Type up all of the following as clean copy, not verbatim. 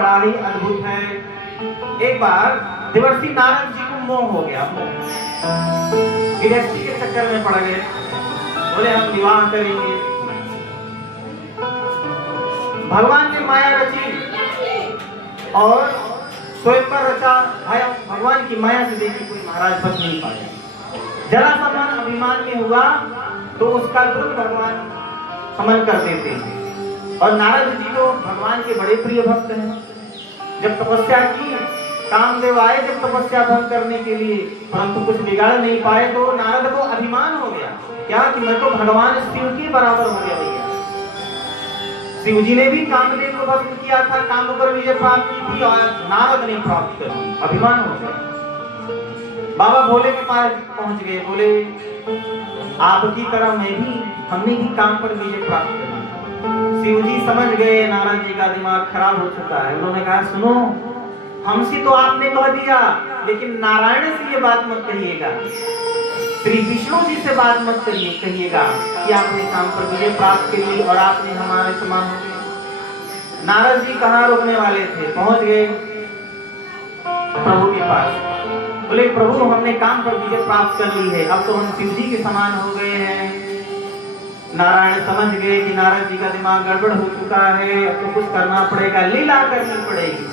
बड़ा ही अद्भुत है। एक बार देवर्षि नारद जी को मोह हो गया, गृहस्थी के चक्कर में पड़ गए। बोले हम विवाह करेंगे। भगवान ने माया रची और स्वयंवर रचा। भगवान की माया से देखी कोई महाराज बच नहीं पाया। जरा सा मन अभिमान में हुआ तो उसका दुर्ग भगवान समन कर देते हैं। और नारद जी तो भगवान के बड़े प्रिय भक्त हैं। जब तपस्या की, कामदेव आए जब तपस्या भंग करने के लिए, परंतु कुछ बिगाड़ नहीं पाए तो नारद को अभिमान हो गया क्या कि मैं तो भगवान शिव के बराबर हो गया। भैया शिव जी ने भी कामदेव को भस्म किया था, काम पर विजय प्राप्त की थी और नारद ने प्राप्त कर ली। अभिमान हो गया। बाबा भोले के पास पहुंच गए। बोले आपकी तरह मैं भी, हमने भी काम पर विजय प्राप्त कर ली। शिव जी समझ गए नारद जी का दिमाग खराब हो चुका है। उन्होंने कहा सुनो, हमसे तो आपने कह दिया, लेकिन नारायण से ये बात मत कहिएगा, श्री विष्णु जी से बात मत कहिएगा कि आपने काम पर विजय प्राप्त कर ली और आपने हमारे समान हो गए। नारद जी कहाँ रुकने वाले थे, पहुंच गए प्रभु के पास। बोले प्रभु हमने काम पर विजय प्राप्त कर ली है, अब तो हम शिव जी के समान हो गए हैं। नारायण समझ गए कि नारद जी का दिमाग गड़बड़ हो चुका है, अब तो कुछ करना पड़ेगा, लीला करनी पड़ेगी।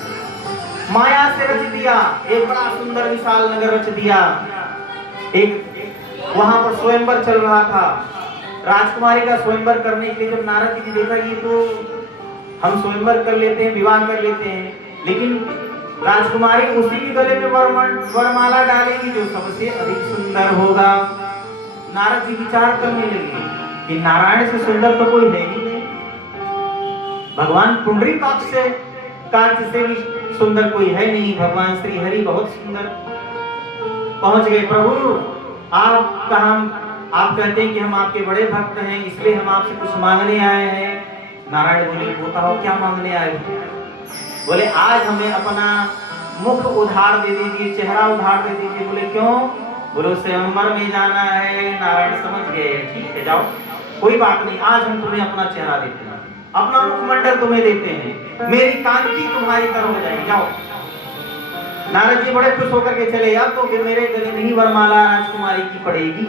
माया से रच दिया, एक बड़ा सुंदर विशाल नगर रच दिया। एक वहां पर स्वयंवर चल रहा था, राजकुमारी का स्वयंवर करने के लिए जब नारद जी ने देखा ये तो हम स्वयंवर कर लेते हैं, विवाह कर लेते हैं, लेकिन राजकुमारी उसी के गले में वरमाला डालेगी जो सबसे अधिक सुंदर होगा। नारद जी विचार करने लगे कि नारायण से सुंदर तो कोई है ही नहीं, भगवान पुंडरीकाक्ष से कार्य से भी सुंदर कोई है नहीं, भगवान श्री हरि बहुत सुंदर। पहुंच गए प्रभु, आप कहते हैं कि हम आपके बड़े भक्त हैं, इसलिए हम आपसे कुछ मांगने आए हैं। नारायण बोले बताओ क्या मांगने आए हो। बोले आज हमें अपना मुख उधार दे दीजिए, चेहरा उधार दे दीजिए। बोले क्यों। बोले स्वयंवर में जाना है। नारायण समझ गए, ठीक है जाओ, कोई बात नहीं, आज हम तुम्हें अपना चेहरा देते हैं, अपना मुखमंडल तुम्हें देते हैं, मेरी कांति तुम्हारी तरह हो जाएगी, जाओ। नारद जी बड़े खुश होकर के चले, अब तो कि मेरे गले में ही वरमाला राजकुमारी की पड़ेगी।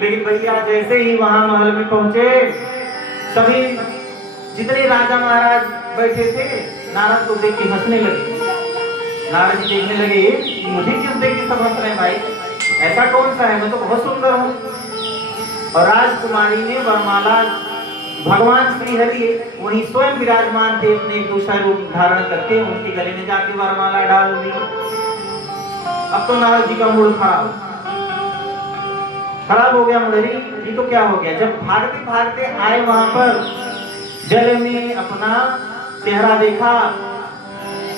लेकिन भैया जैसे ही वहां महल में पहुंचे, सभी जितने राजा महाराज बैठे थे नारद को देख के हंसने लगे। नारद जी देखने लगे मुझे क्यों देख के सब हंस रहे हैं भाई, ऐसा कौन सा है, मैं तो बहुत सुंदर हूँ। और राजकुमारी ने वरमाला, भगवान श्री हरि वही स्वयं विराजमान थे, अपने एक दूसरा रूप धारण करके उनके गले में जाके वरमाला डाल दी। अब तो नारद जी का मूड खराब हो गया। मुंडरी ये तो क्या हो गया। जब भागते भागते आए वहां पर, जल में अपना चेहरा देखा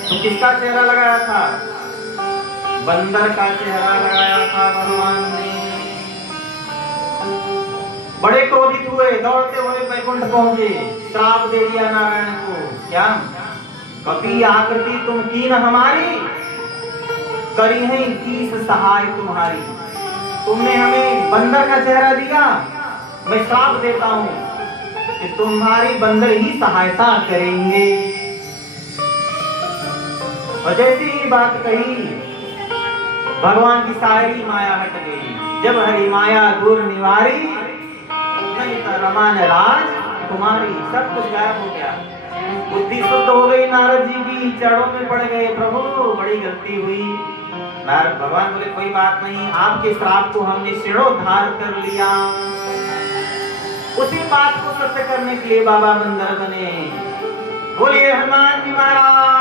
तो किसका चेहरा लगाया था, बंदर का चेहरा लगाया था भगवान ने। बड़े क्रोधित हुए, दौड़ते हुए वैकुंठ पहुंचे, श्राप दे दिया नारायण को। क्या कपि आकृति तुम कीन हमारी, करी है कीस सहाय तुम्हारी। तुमने हमें बंदर का चेहरा दिया, मैं श्राप देता हूं कि तुम्हारी बंदर ही सहायता करेंगे। और जैसी ही बात कही, भगवान की सारी माया हट गई। जब हरि माया दूर निवारी, रमान राज कुमारी, सब कुछ गायब हो गया। बुद्धि शुद्ध हो गई नारद जी की, चरणों में पड़ गए, प्रभु बड़ी गलती हुई। नारद भगवान बोले कोई बात नहीं, आपके श्राप को हमने शिरोधार कर लिया। उसी बात को सत्य करने के लिए बाबा बंदर बने। बोले हनुमान जी महाराज